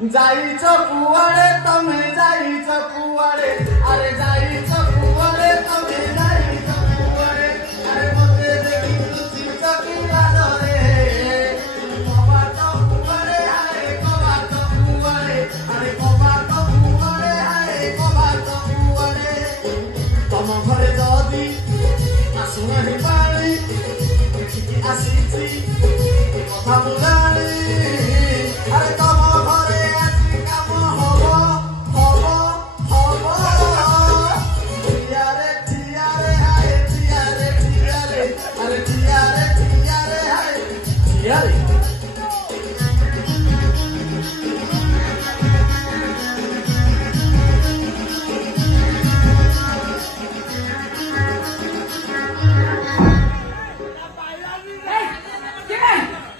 जाइछ कुआडे तमे जाइछ कुआडे अरे जाइछ कुआडे तमे जाइछ कुआडे अरे मते देखि तुझी चकिला रे कबाट कुआडे हाय कबाट कुआडे अरे कबाट कुआडे हाय कबाट कुआडे तम घरे जदी आसु नाही पानी देखि आसीछि कथा बुलानी अरे तम घरे आछि काम हबो हबो हबो थियारे थियारे हाय थियारे थियारे अरे थियारे थियारे हाय थियारे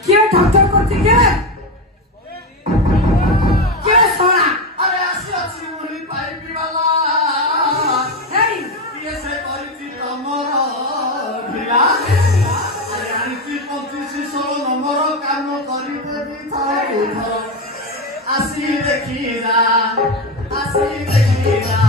क्यों ठक करते क्या क्या सोना अरे आसी आसी मुली पाइपी वाला ये से करिछि तमर ढिला अरे आनिछि 25 16 नंबर काम करि देबी थाउ घर आसी देखिरा आसी देखिरा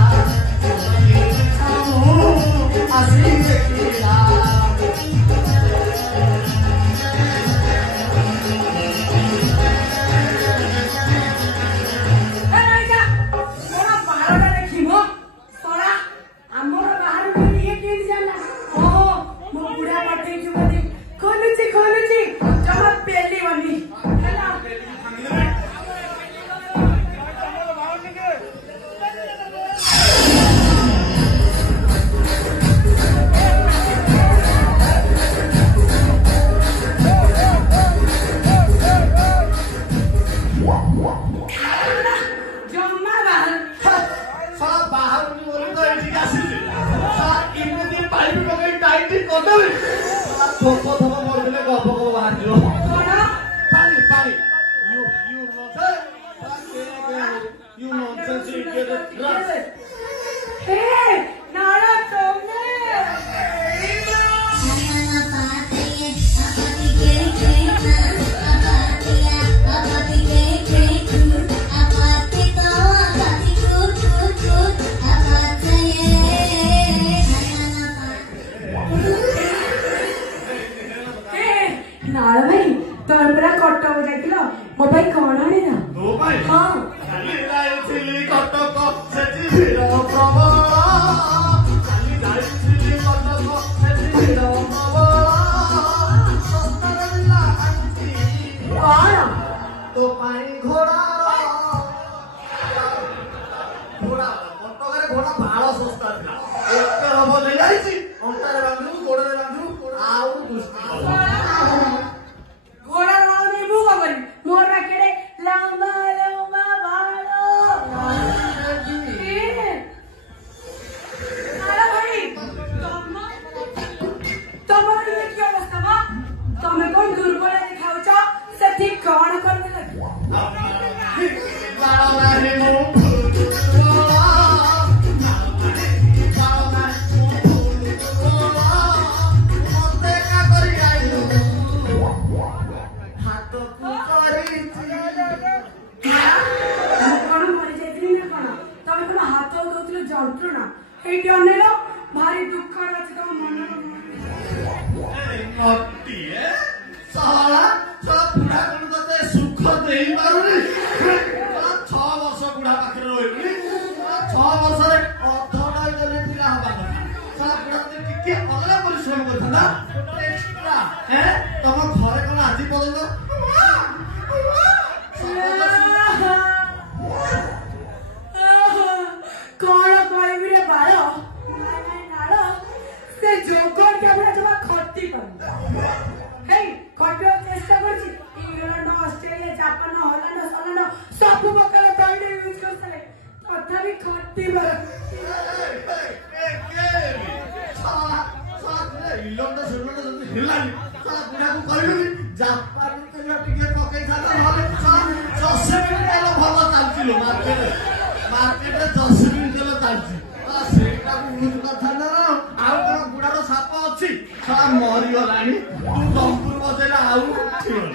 मरीगलानी तू तंबुर बजेला आउ ठीक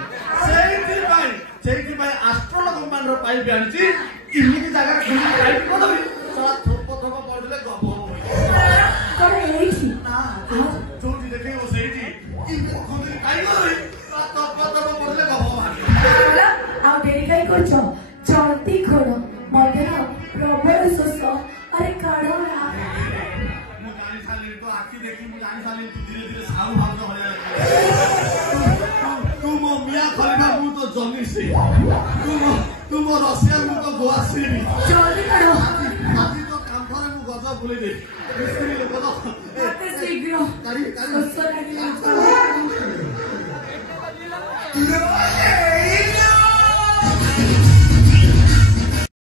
से आस्ट्रोलॉग ବର୍ତ୍ତମାନର ପାଇପ୍ ଆଣିଛି ଏମିତି ଜାଗାରେ ଖୋଲି ପାଇପ୍ କରିଦେବି ଥୋପ ଥୋପ ପଡ଼ିଲେ ଗପ ନା ଯୋଉଠି ଦେଖେଇବ ସେଇଠି ଏମିତି ଖୋଲି ପାଇପ୍ କରିଦେବି ଥୋପ ଥୋପ ପଡ଼ିଲେ ଗପ ଆଉ ଡେରି କାଇଁ କରୁଛ ଜଲ୍ଦି ଖୋଳ ମତେ ନା ପ୍ରବଳ ଶୋଷ ଆରେ କାଢ ନା ମୁଁ ଜାଣି ସାରିଲିଣି ତ ଆଖି ଦେଖି ମୁଁ ଜାଣି ସାରିଲିଣି ତୁ ଧୀରେ ଧୀରେ ସାହୁ ଭାବୁଛ ଭଳିଆ ତୁ ମୋ ମିଆ ଖଲିଫା ମୁଁ ତ ଜନି ସିଂ ତୁ ମୋ ରସିଆ ମୁଁ ତ ଗୋଆ ସିଂ ଜଲ୍ଦି କାଢ ଆଜି ତ କାନ୍ଥରେ ମୁଁ ଗଜ ବୁଲେଇ ଦେବି ମିସ୍ତ୍ରୀ ଲୋକ ତ ମତେ ଶୀଘ୍ର ଶୋଷ ଲାଗିଲା